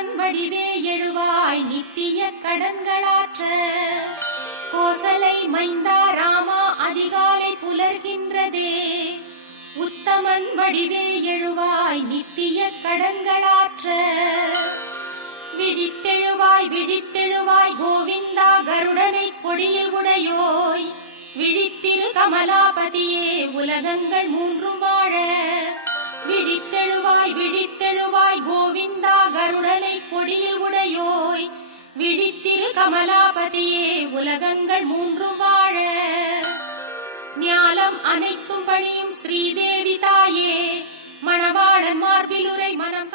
உத்தமன் வடிவே எழுவாய் நித்திய கடன்களாற்ற. கோசலை மைந்தா ராமா அதிகாலை புலர்கின்றதே, உத்தமன் வடிவே எழுவாய் நித்திய கடன்களாற்ற. விழித்தெழுவாய் விழித்தெழுவாய் கோவிந்தா கருடனை கொடியில் உடையோய், விழித்திரு கமலாபதியே உலகங்கள் மூன்றும் வாழ. விழித்தெழுவாய் விழித்தெழுவாய் கோவிந்தா கருடனை கொடியில் உடையோய், விழித்திரு கமலாபதியே உலகங்கள் மூன்றும் வாழ. ஞாலம் அனைத்தும் பணியும் ஸ்ரீதேவி தாயே, மணவாளன் மார்பிலுரை மனம்